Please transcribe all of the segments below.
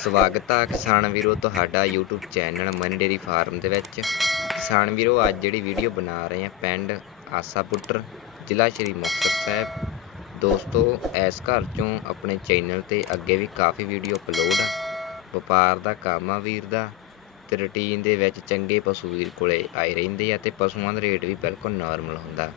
ਸਵਾਗਤ ਆ ਕਿਸਾਨ ਵੀਰੋ ਤੁਹਾਡਾ YouTube channel Mani dairy farm ਦੇ ਵਿੱਚ। ਕਿਸਾਨ ਵੀਰੋ, ਅੱਜ ਜਿਹੜੀ ਵੀਡੀਓ ਬਣਾ ਰਹੇ ਆ ਪਿੰਡ ਆਸਾਪੁੱਟਰ, ਜ਼ਿਲ੍ਹਾ ਸ਼੍ਰੀ ਮੁਕਤਸਰ ਸਾਹਿਬ। ਦੋਸਤੋ, ਇਸ ਘਰ ਚੋਂ ਆਪਣੇ ਚੈਨਲ ਤੇ ਅੱਗੇ ਵੀ ਕਾਫੀ ਵੀਡੀਓ ਅਪਲੋਡ ਆ। ਵਪਾਰ ਦਾ ਕੰਮ ਆ ਵੀਰ ਦਾ ਤੇ ਰੁਟੀਨ ਦੇ ਵਿੱਚ ਚੰਗੇ ਪਸ਼ੂ ਵੀਰ ਕੋਲੇ ਆਏ ਰਹਿੰਦੇ ਆ ਤੇ ਪਸ਼ੂਆਂ ਦਾ ਰੇਟ ਵੀ ਬਿਲਕੁਲ ਨਾਰਮਲ ਹੁੰਦਾ।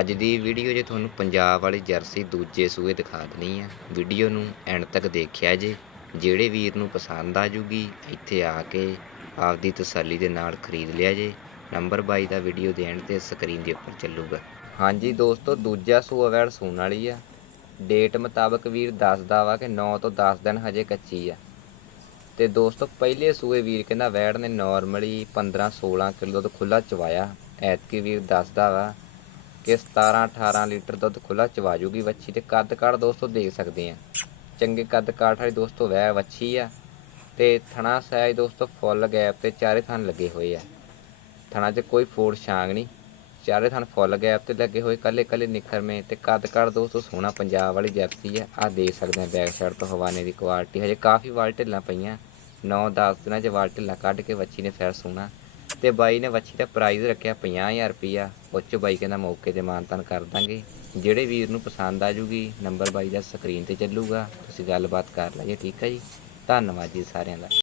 ਅੱਜ ਦੀ ਵੀਡੀਓ ਜੇ ਤੁਹਾਨੂੰ ਪੰਜਾਬ ਵਾਲੀ ਜਰਸੀ ਦੂਜੇ ਸੂਏ ਦਿਖਾ ਦੇਣੀ ਆ। ਵੀਡੀਓ ਨੂੰ ਐਂਡ ਤੱਕ ਦੇਖਿਆ ਜੇ। ਜਿਹੜੇ ਵੀਰ ਨੂੰ ਪਸੰਦ ਆ ਜੂਗੀ, ਇੱਥੇ ਆ ਕੇ ਆਪਦੀ ਤਸੱਲੀ ਦੇ ਨਾਲ ਖਰੀਦ ਲਿਆ ਜੇ। ਨੰਬਰ 22 ਦਾ ਵੀਡੀਓ ਦੇ ਐਂਡ ਤੇ ਸਕਰੀਨ ਦੇ ਉੱਪਰ ਚੱਲੂਗਾ। ਹਾਂਜੀ ਦੋਸਤੋ, ਦੂਜਾ ਸੂਆ ਵੈੜ ਸੂਣ ਵਾਲੀ ਆ। ਡੇਟ ਮੁਤਾਬਕ ਵੀਰ ਦੱਸਦਾ ਵਾ ਕਿ 9 ਤੋਂ 10 ਦਿਨ ਹਜੇ ਕੱਚੀ ਆ। ਤੇ ਦੋਸਤੋ, ਪਹਿਲੇ ਸੂਏ ਵੀਰ ਕਹਿੰਦਾ ਵੈੜ ਨੇ ਨਾਰਮਲੀ 15 16 ਕਿਲੋ ਦੁੱਧ ਖੁੱਲਾ ਚਵਾਇਆ। ਐਤਕੀ ਵੀਰ ਦੱਸਦਾ ਵਾ ਕਿ 17 18 ਲੀਟਰ ਦੁੱਧ ਖੁੱਲਾ ਚਵਾ ਜੂਗੀ ਵੱਛੀ ਤੇ ਕੱਦ ਕਾਠ ਦੋਸਤੋ ਦੇਖ ਸਕਦੇ ਆ। ਚੰਗੇ ਕੱਦ ਕਾਠ ਵਾਲੀ ਦੋਸਤੋ ਵੈ ਵੱਛੀ ਆ ਤੇ ਥਣਾ ਸਾਈਜ਼ ਦੋਸਤੋ ਫੁੱਲ ਗੈਪ ਤੇ ਚਾਰੇ ਥਣ ਲੱਗੇ ਹੋਏ ਆ। ਥਣਾ 'ਚ ਕੋਈ ਫੋੜ ਛਾਂਗ ਨਹੀਂ। ਚਾਰੇ ਥਣ ਫੁੱਲ ਗੈਪ ਤੇ ਲੱਗੇ ਹੋਏ ਕੱਲੇ ਕੱਲੇ ਨਿਖਰਵੇਂ ਤੇ ਕੱਦ ਕਾਠ ਦੋਸਤੋ ਸੋਹਣਾ ਪੰਜਾਬ ਵਾਲੀ ਜੈਪਸੀ ਆ। ਆ ਦੇਖ ਸਕਦੇ ਆ ਬੈਕ ਸਾਈਡ ਤੋਂ ਹਵਾਨੇ ਦੀ ਕੁਆਲਿਟੀ। ਹਜੇ ਕਾਫੀ ਵਾਲ ਢਿੱਲਾਂ ਪਈਆਂ। 9-10 ਦਿਨਾਂ 'ਚ ਵਾਲ ਢਿੱਲਾਂ ਕੱਢ ਕੇ ਵੱਛੀ ਨੇ ਫਿਰ ਸੋਹਣਾ। ਤੇ ਬਾਈ ਨੇ ਵੱਛੀ ਦਾ ਪ੍ਰਾਈਜ਼ ਰੱਖਿਆ 50000 ਰੁਪਈਆ। ਉਹ 'ਚ ਬਾਈ ਕਹਿੰਦਾ ਮੌਕੇ ਤੇ ਮਾਨਤਾਨ ਕਰ ਦਾਂਗੇ। ਜਿਹੜੇ ਵੀਰ ਨੂੰ ਪਸੰਦ ਆ ਜੂਗੀ ਨੰਬਰ ਬਾਈ ਦਾ ਸਕਰੀਨ ਤੇ ਚੱਲੂਗਾ। ਤੁਸੀਂ ਗੱਲਬਾਤ ਕਰ ਲਈਏ, ਠੀਕ ਹੈ ਜੀ? ਧੰਨਵਾਦ ਜੀ ਸਾਰਿਆਂ ਦਾ।